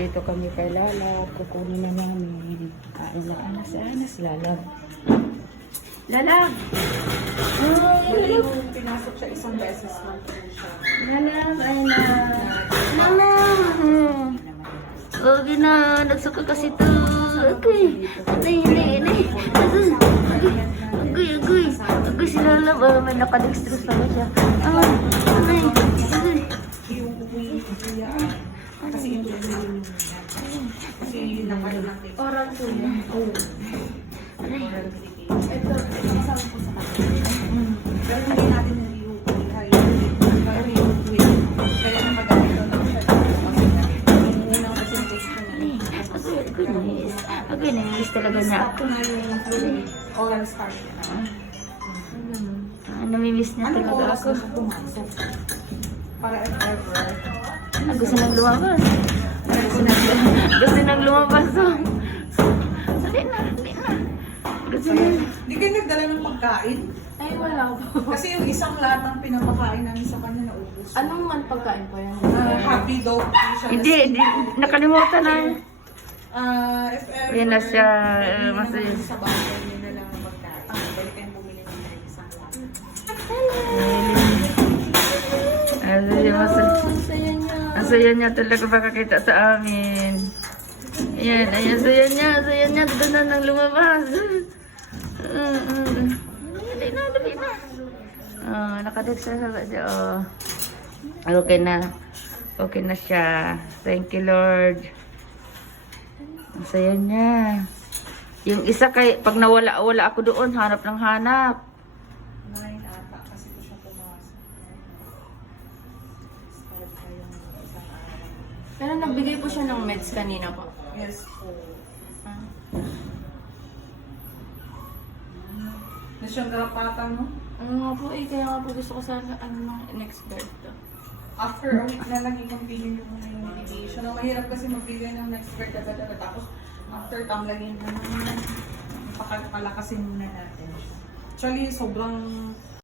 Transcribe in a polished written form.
Nandito kami kay Lala. Kukunin na namin. Kain na anak si Anas. Lalag. Lalag! Wala yung pinasok siya isang beses lang po siya. Lalag! Ay na! Lalag! Okay na. Nagsuka kasi to. Okay. Ini. Agoy si Lala. May nakadextrose pa siya. Ay. Yung kuya, kasi ito yung kasi nakalang din. Oral po niya. Ito kasama ko sa kanila. Pero hindi natin nag-i-uwi. Kaya nakagawin lang siya. Unang presentation niya. Okay, nangis talaga niya ako. Oral start. Namimiss niya Ano talaga oras ako. na siya pumasok? Para if ever. Gusto nang lumabas. Gusto nang lumabas. Hindi na. Gusto na. Hindi kayo nagdala ng pagkain? Ay, wala po. Kasi yung isang latang pinapakain namin sa kanya naubos. Anong man pagkain po yan? Happy dog siya. Hindi. Nakalimutan na. If ever. Yan na siya, hindi masaya. naman sa bahay niya na lang ang pagkain. Balik kayong bumili ng isang latang. Ang saya niya talaga makakita sa amin. Ayan, saya niya. Doon na nang lumabas. Dali na. Nakadex na siya. Okay na siya. Thank you, Lord. Ang saya niya. Yung isa pag nawala ako doon, hanap ng hanap. 9 ata kasi ko siya pumasok. Start pa yung isang araw. Pero nagbigay po siya ng meds kanina po. Yes po. Na siyang garapatan, no? Ano nga po kaya nga po gusto ko sana in-expert to. After a week na naging continue yung medication. Ang mahirap kasi magbigay ng next bird agad-agad. Tapos after tamlagin na naman, palakasin muna natin. Actually, sobrang